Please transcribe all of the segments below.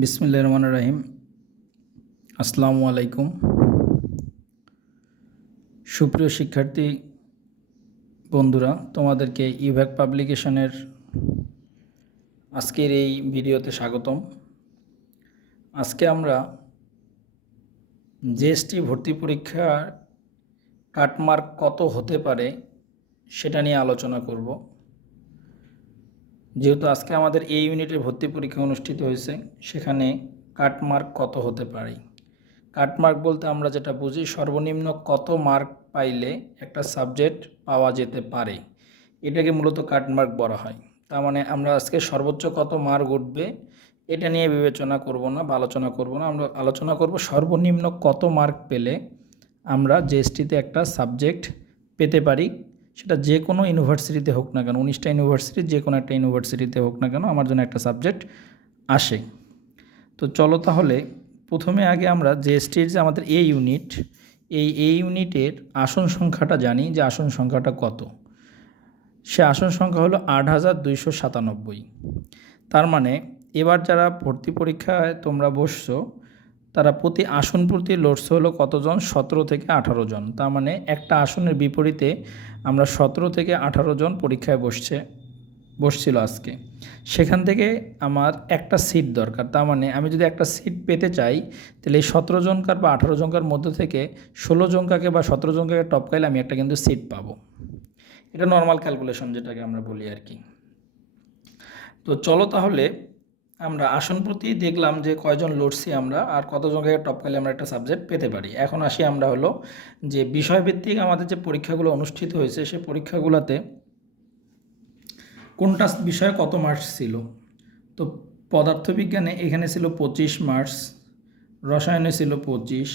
বিসমিল্লা রহমান রাহিম। আসসালামু আলাইকুম। সুপ্রিয় শিক্ষার্থী বন্ধুরা, তোমাদেরকে ইভ্যাক পাবলিকেশনের আজকের এই ভিডিওতে স্বাগতম। আজকে আমরা জিএসটি ভর্তি পরীক্ষার কাটমার্ক কত হতে পারে সেটা নিয়ে আলোচনা করব। যেহেতু আজকে আমাদের এই ইউনিটের ভর্তি পরীক্ষা অনুষ্ঠিত হয়েছে, সেখানে কাটমার্ক কত হতে পারে? কাটমার্ক বলতে আমরা যেটা বুঝি, সর্বনিম্ন কত মার্ক পাইলে একটা সাবজেক্ট পাওয়া যেতে পারে? এটাকে মূলত কাটমার্ক বলা হয়। তার মানে আমরা আজকে সর্বোচ্চ কত মার্ক উঠবে, এটা নিয়ে বিবেচনা করব না বা আলোচনা করব না। আমরা আলোচনা করব সর্বনিম্ন কত মার্ক পেলে আমরা জিএসটিতে একটা সাবজেক্ট পেতে পারি। সেটা যে কোনো ইউনিভার্সিটিতে হোক না কেন, উনিশটা ইউনিভার্সিটি যে কোনো একটা ইউনিভার্সিটিতে হোক না কেন আমার জন্য একটা সাবজেক্ট আসে। তো চলো তাহলে প্রথমে আগে আমরা জিএসটির যে আমাদের এ ইউনিট এই এ ইউনিটের আসন সংখ্যাটা জানি যে আসন সংখ্যাটা কত। সে আসন সংখ্যা হলো আট হাজার দুইশো সাতানব্বই। তার মানে এবার যারা ভর্তি পরীক্ষায় তোমরা বসছো তারা প্রতি আসন প্রতি লড়ছে হলো কতজন? সতেরো থেকে আঠারো জন। তার মানে একটা আসনের বিপরীতে আমরা সতেরো থেকে আঠারো জন পরীক্ষায় বসছে, বসছিল আজকে। সেখান থেকে আমার একটা সিট দরকার। তার মানে আমি যদি একটা সিট পেতে চাই, তাহলে এই সতেরো জনকার বা আঠারো জনকার মধ্যে থেকে ষোলো জনকাকে বা সতেরো জনকাকে টপকাইলে আমি একটা কিন্তু সিট পাবো। এটা নর্মাল ক্যালকুলেশন যেটাকে আমরা বলি আর কি। তো চলো তাহলে আমরা আসন প্রতি দেখলাম যে কয়জন লড়ছি আমরা আর কতজনকে টপকালে আমরা একটা সাবজেক্ট পেতে পারি। এখন আসি আমরা হলো যে বিষয়ভিত্তিক আমাদের যে পরীক্ষাগুলো অনুষ্ঠিত হয়েছে সে পরীক্ষাগুলোতে কোনটা বিষয়ে কত মার্কস ছিল? তো পদার্থবিজ্ঞানে এখানে ছিল পঁচিশ মার্কস রসায়নে ছিল পঁচিশ,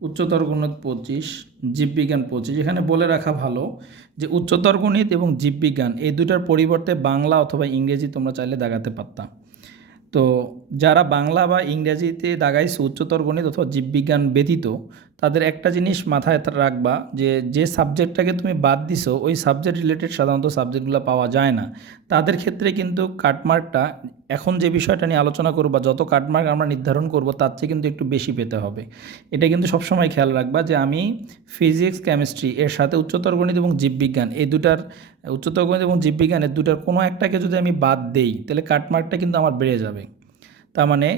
উচ্চতর গণিত পঁচিশ, জীববিজ্ঞান পঁচিশ। এখানে বলে রাখা ভালো যে উচ্চতর গণিত এবং জীববিজ্ঞান এই দুটার পরিবর্তে বাংলা অথবা ইংরেজি তোমরা চাইলে দাগাতে পারতাম তো যারা বাংলা বা ইংরাজিতে দাগাইছে উচ্চতর গণিত অথবা জীববিজ্ঞান ব্যতীত তাদের একটা জিনিস মাথায় রাখবা যে যে সাবজেক্টটাকে তুমি বাদ দিছো, ওই সাবজেক্ট রিলেটেড সাধারণত সাবজেক্টগুলো পাওয়া যায় না। তাদের ক্ষেত্রে কিন্তু কাটমার্কটা এখন যে বিষয়টা নিয়ে আলোচনা করব বা যত কাটমার্ক আমরা নির্ধারণ করব, তার চেয়ে কিন্তু একটু বেশি পেতে হবে। এটা কিন্তু সবসময় খেয়াল রাখবা যে, আমি ফিজিক্স কেমিস্ট্রি এর সাথে উচ্চতর গণিত এবং জীববিজ্ঞান, এই দুটার, উচ্চতর গণিত এবং জীববিজ্ঞানের দুটার কোনো একটাকে যদি আমি বাদ দেই, তাহলে কাটমার্কটা কিন্তু আমার বেড়ে যাবে। তার মানে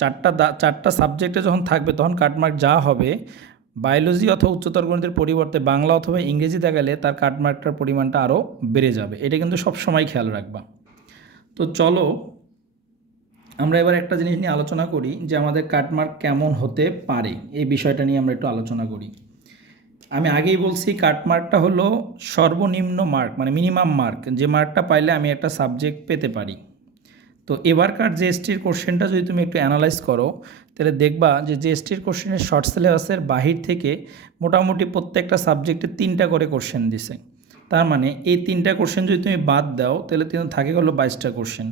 চারটা চারটা সাবজেক্টে যখন থাকবে, তখন কাটমার্ক যা হবে বায়োলজি অথবা উচ্চতর গণিতের পরিবর্তে বাংলা অথবা ইংরেজি দেখালে তার কাটমার্কটার পরিমাণটা আরও বেড়ে যাবে। এটা কিন্তু সব সময় খেয়াল রাখবা। তো চলো, আমরা এবার একটা জিনিস নিয়ে আলোচনা করি যে আমাদের কাটমার্ক কেমন হতে পারে। এই বিষয়টা নিয়ে আমরা একটু আলোচনা করি। আমি আগেই বলছি, কাটমার্কটা হলো সর্বনিম্ন মার্ক মানে মিনিমাম মার্ক। যে মার্কটা পাইলে আমি একটা সাবজেক্ট পেতে পারি। তো এবারকার জিএসটির কোশ্চেনটা যদি তুমি একটু অ্যানালাইজ করো তাহলে দেখবা যে জিএসটির কোশ্চেনের শর্ট সিলেবাসের বাহির থেকে মোটামুটি প্রত্যেকটা সাবজেক্টে তিনটা করে কোশ্চেন দিছে। তার মানে এই তিনটা কোশ্চেন যদি তুমি বাদ দাও, তাহলে কিন্তু থাকে হলো বাইশটা কোশ্চেন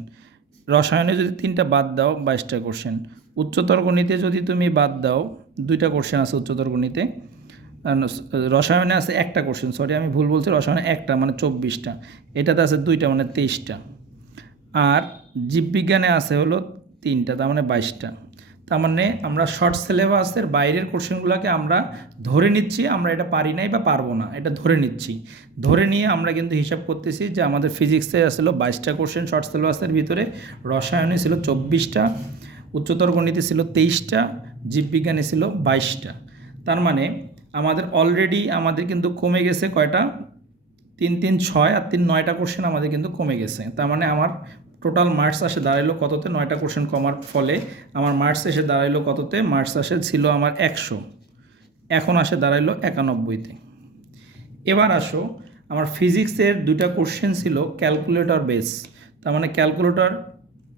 রসায়নে যদি তিনটা বাদ দাও, বাইশটা কোশ্চেন উচ্চতর গণিতে যদি তুমি বাদ দাও, দুইটা কোশ্চেন আছে উচ্চতর গণিতে। রসায়নে আছে একটা কোশ্চেন সরি আমি ভুল বলছি, রসায়নে একটা মানে চব্বিশটা। এটাতে আছে দুইটা মানে তেইশটা। আর জীববিজ্ঞানে আছে হলো তিনটা, তার মানে বাইশটা। তার মানে আমরা শর্ট সিলেবাসের বাইরের কোশ্চেনগুলোকে আমরা ধরে নিচ্ছি, আমরা এটা পারি নাই বা পারব না, এটা ধরে নিচ্ছি। ধরে নিয়ে আমরা কিন্তু হিসাব করতেছি যে আমাদের ফিজিক্সে আসলো বাইশটা কোশ্চেন শর্ট সিলেবাসের ভিতরে রসায়নে ছিল চব্বিশটা, উচ্চতর গণিতে ছিল তেইশটা, জীববিজ্ঞানে ছিল বাইশটা। তার মানে আমাদের অলরেডি আমাদের কিন্তু কমে গেছে কয়টা? তিন তিন, ছয় আর তিন, নয়টা কোশ্চেন আমাদের কিন্তু কমে গেছে। তার মানে আমার টোটাল মার্কস আসে দাঁড়াইলো কততে? নয়টা কোশ্চেন কমার ফলে আমার মার্কস এসে দাঁড়াইলো কততে? মার্কস আসে ছিল আমার একশো। এখন আসে দাঁড়াইলো একানব্বইতে। এবার আসো, আমার ফিজিক্সের দুইটা কোশ্চেন ছিল ক্যালকুলেটর বেস তার মানে ক্যালকুলেটর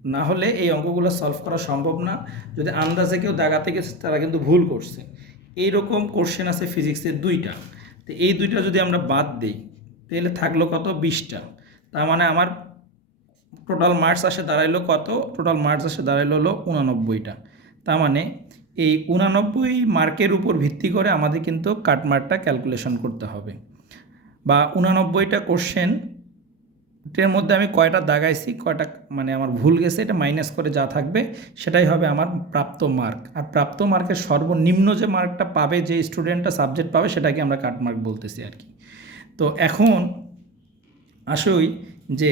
না হলে এই অঙ্কগুলো সলভ করা সম্ভব না। যদি আন্দাজে কেউ দাগাতে গেছে, তারা কিন্তু ভুল করছে। এইরকম কোশ্চেন আছে ফিজিক্সের দুইটা। তো এই দুইটা যদি আমরা বাদ দিই, তাহলে থাকল কত? বিশটা। তার মানে আমার টোটাল মার্কস আসে দাঁড়াইলো কত? টোটাল মার্কস আসে দাঁড়াইলো হলো উনানব্বইটা। তার মানে এই উনানব্বই মার্কের উপর ভিত্তি করে আমাদের কিন্তু কাটমার্কটা ক্যালকুলেশন করতে হবে। বা উনানব্বইটা কোশ্চেন এর মধ্যে আমি কয়টা দাগাইছি, কয়টা মানে আমার ভুল গেছে, এটা মাইনাস করে যা থাকবে, সেটাই হবে আমার প্রাপ্ত মার্ক। আর প্রাপ্ত মার্কের সর্বনিম্ন যে মার্কটা পাবে, যে স্টুডেন্টটা সাবজেক্ট পাবে, সেটাকে আমরা কাট মার্ক বলতেছি আর কি। তো এখন আসই যে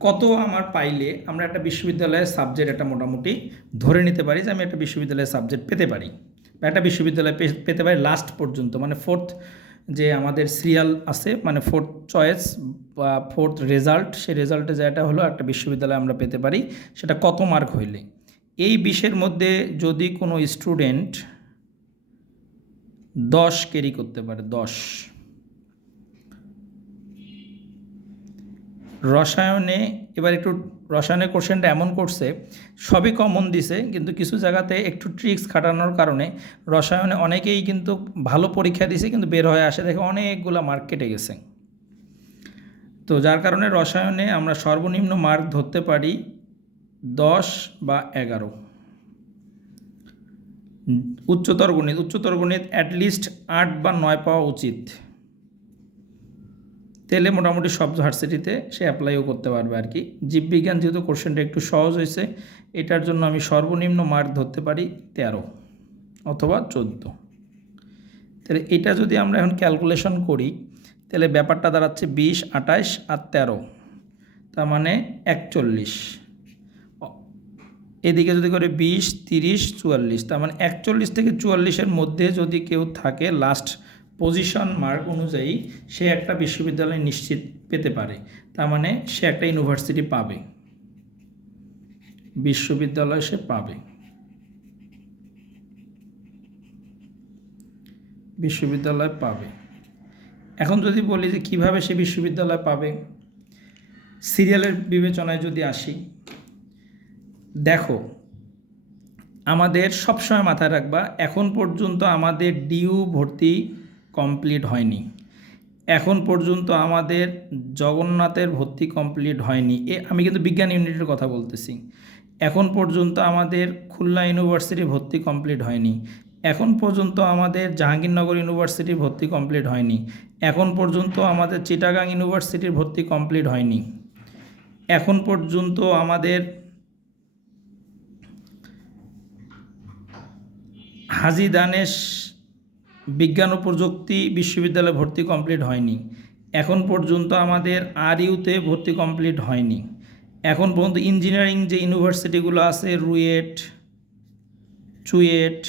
কত আমার পাইলে আমরা একটা বিশ্ববিদ্যালয়ের সাবজেক্ট একটা মোটামুটি ধরে নিতে পারি যে আমি একটা বিশ্ববিদ্যালয়ের সাবজেক্ট পেতে পারি বা একটা বিশ্ববিদ্যালয়ে পেতে পারি লাস্ট পর্যন্ত। মানে ফোর্থ যে আমাদের সিরিয়াল আছে মানে ফোর্থ চয়েস বা ফোর্থ রেজাল্ট সেই রেজাল্টে যেটা হলো একটা বিশ্ববিদ্যালয় আমরা পেতে পারি, সেটা কত মার্ক হইলে? এই বিষের মধ্যে যদি কোনো স্টুডেন্ট দশ ক্যারি করতে পারে, দশ। রসায়নে, এবার একটু রসায়নের কোশ্চেনটা এমন করছে, সবই কমন দিছে, কিন্তু কিছু জায়গাতে একটু ট্রিক্স খাটানোর কারণে রসায়নে অনেকেই কিন্তু ভালো পরীক্ষা দিছে, কিন্তু বের হয়ে আসে, দেখে অনেকগুলো মার্ক কেটে গেছে। তো যার কারণে রসায়নে আমরা সর্বনিম্ন মার্ক ধরতে পারি দশ বা এগারো। উচ্চতর গণিত উচ্চতর গণিত অ্যাটলিস্ট আট বা নয় পাওয়া উচিত। তেলে মোটামুটি সব ভার্সিটিতে সে অ্যাপ্লাইও করতে পারবে আর কি। জীববিজ্ঞান যেহেতু কোশ্চেনটা একটু সহজ হয়েছে, এটার জন্য আমি সর্বনিম্ন মার্ক ধরতে পারি তেরো অথবা চোদ্দ। তাহলে এটা যদি আমরা এখন ক্যালকুলেশন করি, তাহলে ব্যাপারটা দাঁড়াচ্ছে বিশ, আঠাশ আর তেরো। তার মানে একচল্লিশ। এদিকে যদি করে বিশ, তিরিশ, চুয়াল্লিশ, তার মানে একচল্লিশ থেকে চুয়াল্লিশের মধ্যে যদি কেউ থাকে লাস্ট পজিশন মার্ক অনুযায়ী সে একটা বিশ্ববিদ্যালয় নিশ্চিত পেতে পারে। তার মানে সে একটা ইউনিভার্সিটি পাবে। বিশ্ববিদ্যালয় সে পাবে। বিশ্ববিদ্যালয় পাবে। এখন যদি বলি যে কীভাবে সে বিশ্ববিদ্যালয় পাবে, সিরিয়ালের বিবেচনায় যদি আসি, দেখো, আমাদের সবসময় মাথায় রাখবা, এখন পর্যন্ত আমাদের ডিউ ভর্তি কমপ্লিট হয়নি। এখন পর্যন্ত আমাদের জগন্নাথের ভর্তি কমপ্লিট হয়নি। এ, আমি কিন্তু বিজ্ঞান ইউনিটের কথা বলতেছি। এখন পর্যন্ত আমাদের খুলনা ইউনিভার্সিটি ভর্তি কমপ্লিট হয়নি। এখন পর্যন্ত আমাদের জাহাঙ্গীরনগর ইউনিভার্সিটির ভর্তি কমপ্লিট হয়নি। এখন পর্যন্ত আমাদের চিটাগাং ইউনিভার্সিটির ভর্তি কমপ্লিট হয়নি। এখন পর্যন্ত আমাদের হাজি দানেশ বিজ্ঞান ও প্রযুক্তি বিশ্ববিদ্যালয়ে ভর্তি কমপ্লিট হয়নি। এখন পর্যন্ত আমাদের আর ইউতে ভর্তি কমপ্লিট হয়নি। এখন পর্যন্ত ইঞ্জিনিয়ারিং যে ইউনিভার্সিটিগুলো আছে, রুয়েট, চুয়েট,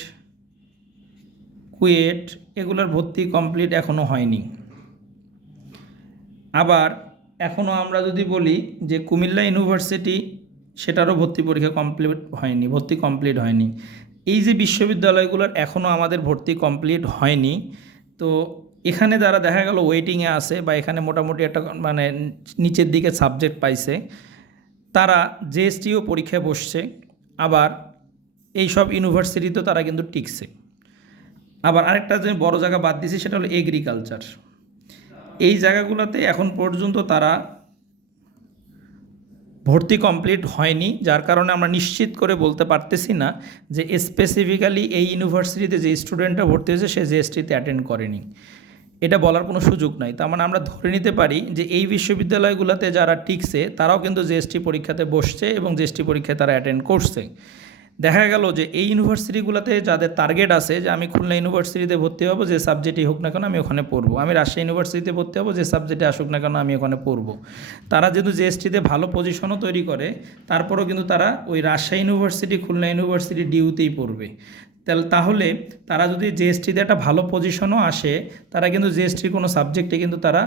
কুয়েট, এগুলোর ভর্তি কমপ্লিট এখনও হয়নি। আবার এখনও আমরা যদি বলি যে কুমিল্লা ইউনিভার্সিটি সেটারও ভর্তি পরীক্ষা কমপ্লিট হয়নি, ভর্তি কমপ্লিট হয়নি। এই যে বিশ্ববিদ্যালয়গুলোর এখনও আমাদের ভর্তি কমপ্লিট হয়নি, তো এখানে যারা দেখা গেল ওয়েটিংয়ে আছে বা এখানে মোটামুটি একটা মানে নিচের দিকে সাবজেক্ট পাইছে, তারা জিএসটিও পরীক্ষায় বসছে, আবার এই সব ইউনিভার্সিটিতেও তারা কিন্তু টিকছে। আবার আরেকটা যে বড় জায়গা বাদ দিয়েছি সেটা হলো এগ্রিকালচার এই জায়গাগুলোতে এখন পর্যন্ত তারা ভর্তি কমপ্লিট হয়নি, যার কারণে আমরা নিশ্চিত করে বলতে পারতেছি না যে স্পেসিফিক্যালি এই ইউনিভার্সিটিতে যে স্টুডেন্টরা ভর্তি হয়েছে, সে জিএসটিতে অ্যাটেন্ড করেনি। এটা বলার কোনো সুযোগ নাই। তার মানে আমরা ধরে নিতে পারি যে এই বিশ্ববিদ্যালয়গুলোতে যারা টিকছে, তারাও কিন্তু জিএসটি পরীক্ষাতে বসছে এবং জিএসটি পরীক্ষায় তারা অ্যাটেন্ড করছে। দেখা গেল যে এই ইউনিভার্সিটিগুলোতে যাদের টার্গেট আছে যে আমি খুলনা ইউনিভার্সিটিতে ভর্তি হব, যে সাবজেক্টই হোক না কেন আমি ওখানে পড়ব। আমি রাজশাহী ইউনিভার্সিটিতে ভর্তি হব, যে সাবজেক্টে আসুক না কেন আমি ওখানে পড়ব। তারা যেহেতু জিএসটিতে ভালো পজিশনও তৈরি করে, তারপরেও কিন্তু তারা ওই রাজশাহী ইউনিভার্সিটি, খুলনা ইউনিভার্সিটি ডিউতেই পড়বে। তাহলে তাহলে তারা যদি জিএসটিতে একটা ভালো পজিশনও আসে, তারা কিন্তু জিএসটির কোনো সাবজেক্টে কিন্তু তারা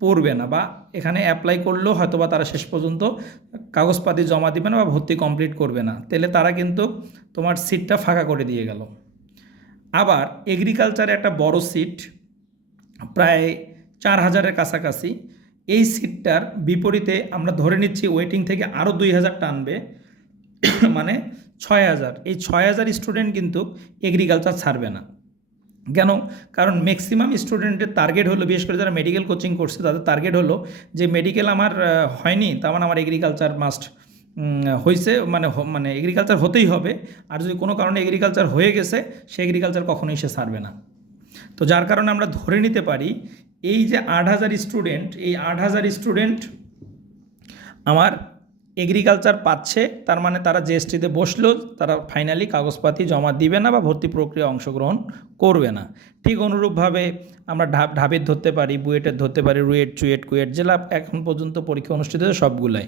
পড়বে না বা এখানে অ্যাপ্লাই করলেও হয়তো বা তারা শেষ পর্যন্ত কাগজপাতি জমা দিবে না বা ভর্তি কমপ্লিট করবে না। তাহলে তারা কিন্তু তোমার সিটটা ফাঁকা করে দিয়ে গেল। আবার এগ্রিকালচারে একটা বড় সিট প্রায় চার হাজারের কাছাকাছি, এই সিটটার বিপরীতে আমরা ধরে নিচ্ছি ওয়েটিং থেকে আরও দুই হাজার টানবে মানে ছয় হাজার। এই ছয় হাজার স্টুডেন্ট কিন্তু এগ্রিকালচার ছাড়বে না। কেন? কারণ ম্যাক্সিমাম স্টুডেন্টের টার্গেট হলো, বিশেষ করে যারা মেডিকেল কোচিং করছে, তাদের টার্গেট হলো যে মেডিকেল আমার হয়নি, তার মানে আমার এগ্রিকালচার মাস্ট হয়েছে মানে মানে এগ্রিকালচার হতেই হবে। আর যদি কোনো কারণে এগ্রিকালচার হয়ে গেছে সে এগ্রিকালচার কখনোই সে ছাড়বে না। তো যার কারণে আমরা ধরে নিতে পারি, এই যে আট হাজার স্টুডেন্ট এই আট হাজার স্টুডেন্ট আমার এগ্রিকালচার পাচ্ছে, তার মানে তারা জিএসটিতে বসলেও তারা ফাইনালি কাগজপাতি জমা দিবে না বা ভর্তি প্রক্রিয়া অংশগ্রহণ করবে না। ঠিক অনুরূপভাবে আমরা ঢাব ঢাবের ধরতে পারি, বুয়েটের ধরতে পারি, রুয়েট, চুয়েট, কুয়েট, জেলা এখন পর্যন্ত পরীক্ষা অনুষ্ঠিত সবগুলাই।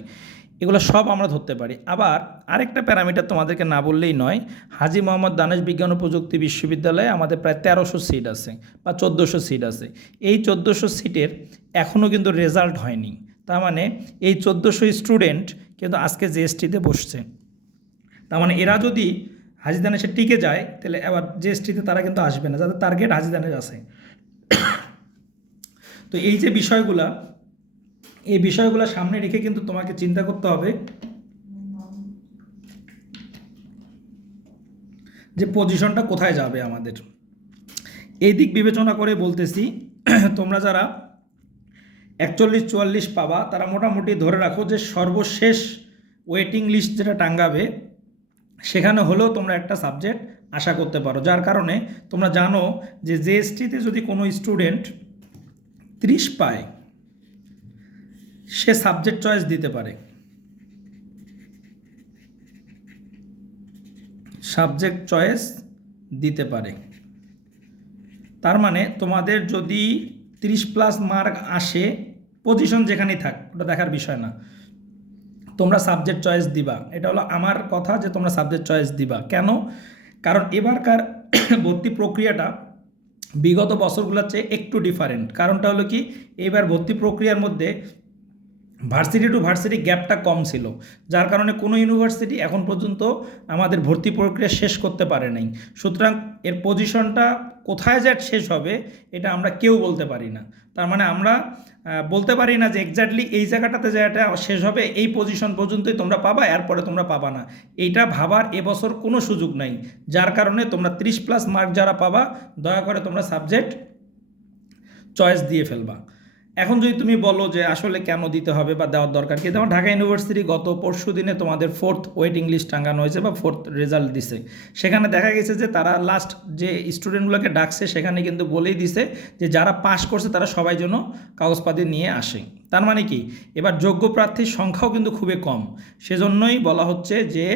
এগুলো সব আমরা ধরতে পারি। আবার আরেকটা প্যারামিটার তোমাদেরকে না বললেই নয়, হাজি মোহাম্মদ দানেশ বিজ্ঞান ও প্রযুক্তি বিশ্ববিদ্যালয়ে আমাদের প্রায় তেরোশো সিট আছে বা চোদ্দোশো সিট আছে। এই চোদ্দোশো সিটের এখনও কিন্তু রেজাল্ট হয়নি। তার মানে এই চোদ্দোশো স্টুডেন্ট কিন্তু আজকে জিএসটিতে বসছে। তার মানে এরা যদি হাজিদানেশে টিকে যায়, তাহলে এবার জিএসটিতে তারা কিন্তু আসবে না, যাদের টার্গেট হাজিদানেশ আছে। তো এই যে বিষয়গুলা, এই বিষয়গুলো সামনে রেখে কিন্তু তোমাকে চিন্তা করতে হবে যে পজিশনটা কোথায় যাবে আমাদের। এই দিক বিবেচনা করে বলতেছি, তোমরা যারা একচল্লিশ চুয়াল্লিশ পাবা। তারা মোটামুটি ধরে রাখো যে সর্বশেষ ওয়েটিং লিস্ট যেটা টাঙ্গাবে সেখানে হলেও তোমরা একটা সাবজেক্ট আশা করতে পারো। যার কারণে তোমরা জানো যে জেএসটিতে যদি কোনো স্টুডেন্ট ত্রিশ পায়, সে সাবজেক্ট চয়েস দিতে পারে। সাবজেক্ট চয়েস দিতে পারে। তার মানে তোমাদের যদি তিরিশ প্লাস মার্ক আসে পজিশন যেখানেই থাক, ওটা দেখার বিষয় না। তোমরা সাবজেক্ট চয়েস দিবা। এটা হলো আমার কথা যে তোমরা সাবজেক্ট চয়েস দিবা। কেন? কারণ এবারকার ভর্তি প্রক্রিয়াটা বিগত বছরগুলোর চেয়ে একটু ডিফারেন্ট কারণটা হলো কি? এবার ভর্তি প্রক্রিয়ার মধ্যে ভার্সিটি টু ভার্সিটি গ্যাপটা কম ছিল। যার কারণে কোনো ইউনিভার্সিটি এখন পর্যন্ত আমাদের ভর্তি প্রক্রিয়া শেষ করতে পারে নাই। সুতরাং এর পজিশনটা কোথায় যা শেষ হবে, এটা আমরা কেউ বলতে পারি না। তার মানে আমরা বলতে পারি না যে এক্স্যাক্টলি এই জায়গাটাতে যেটা শেষ হবে, এই পজিশন পর্যন্তই তোমরা পাবা, এরপরে তোমরা পাবা না। এইটা ভাবার এবছর কোনো সুযোগ নাই। যার কারণে তোমরা ত্রিশ প্লাস মার্ক যারা পাবা, দয়া করে তোমরা সাবজেক্ট চয়েস দিয়ে ফেলবা। এখন যদি তুমি বলো যে আসলে কেন দিতে হবে বা দেওয়ার দরকার কি, যেমন ঢাকা ইউনিভার্সিটি গত পরশু দিনে তোমাদের ফোর্থ ওয়েটিং লিস্ট টাঙ্গানো হয়েছে বা ফোর্থ রেজাল্ট দিছে। সেখানে দেখা গেছে যে তারা লাস্ট যে স্টুডেন্টগুলোকে ডাকছে, সেখানে কিন্তু বলেই দিছে যে যারা পাশ করছে তারা সবাই জন্য কাগজপাতি নিয়ে আসে। তার মানে কি? এবার যোগ্য প্রার্থীর সংখ্যাও কিন্তু খুবই কম। সেজন্যই বলা হচ্ছে যে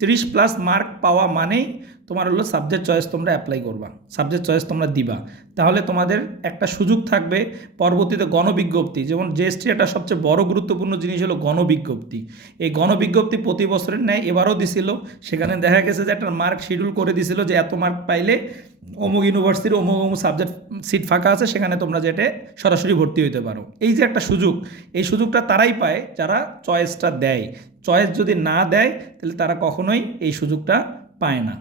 তিরিশ প্লাস মার্ক পাওয়া মানেই তোমার হলো সাবজেক্ট চয়েস তোমরা অ্যাপ্লাই করবা সাবজেক্ট চয়েস তোমরা দিবা। তাহলে তোমাদের একটা সুযোগ থাকবে পরবর্তীতে গণবিজ্ঞপ্তি। যেমন জিএসটি একটা সবচেয়ে বড় গুরুত্বপূর্ণ জিনিস হলো গণবিজ্ঞপ্তি। এই গণবিজ্ঞপ্তি প্রতি বছরের ন্যায় এবারও দিছিল, সেখানে দেখা গেছে যে একটা মার্ক শিডিউল করে দিছিল যে এত মার্ক পাইলে অমুক ইউনিভার্সিটির অমুক অমুক সাবজেক্ট সিট ফাঁকা আছে, সেখানে তোমরা যেটা সরাসরি ভর্তি হইতে পারো। এই যে একটা সুযোগ, এই সুযোগটা তারাই পায় যারা চয়েসটা দেয়। চয়েস যদি না দেয়, তাহলে তারা কখনোই এই সুযোগটা পায় না।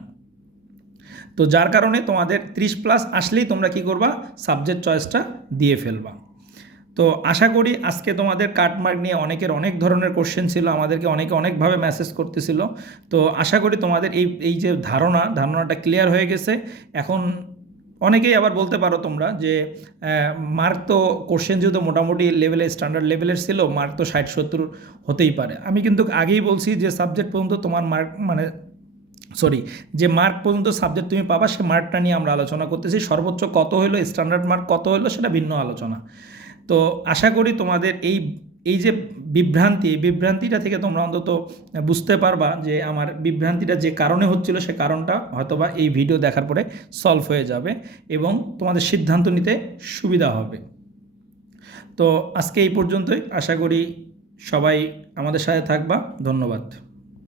তো যার কারণে তোমাদের ত্রিশ প্লাস আসলেই তোমরা কি করবা? সাবজেক্ট চয়েসটা দিয়ে ফেলবা। তো আশা করি আজকে তোমাদের কাটমার্ক নিয়ে অনেকের অনেক ধরনের কোশ্চেন ছিল, আমাদেরকে অনেকে অনেকভাবে মেসেজ করতেছিল। তো আশা করি তোমাদের এই এই যে ধারণা, ধারণাটা ক্লিয়ার হয়ে গেছে। এখন অনেকেই আবার বলতে পারো তোমরা যে মার্ক তো কোশ্চেন যেহেতু মোটামুটি লেভেলের স্ট্যান্ডার্ড লেভেলের ছিল মার্ক তো ষাট, সত্তর হতেই পারে। আমি কিন্তু আগেই বলছি যে সাবজেক্ট পর্যন্ত তোমার মার্ক মানে সরি যে মার্ক পর্যন্ত সাবজেক্ট তুমি পাবা, সে মার্কটা নিয়ে আমরা আলোচনা করতেছি। সর্বোচ্চ কত হলো স্ট্যান্ডার্ড মার্ক কত হলো সেটা ভিন্ন আলোচনা। তো আশা করি তোমাদের এই এই যে বিভ্রান্তি বিভ্রান্তিটা থেকে তোমরা অন্তত বুঝতে পারবা যে আমার বিভ্রান্তিটা যে কারণে হচ্ছিল, সে কারণটা হয়তোবা এই ভিডিও দেখার পরে সলভ হয়ে যাবে এবং তোমাদের সিদ্ধান্ত নিতে সুবিধা হবে। তো আজকে এই পর্যন্তই। আশা করি সবাই আমাদের সাথে থাকবা। ধন্যবাদ।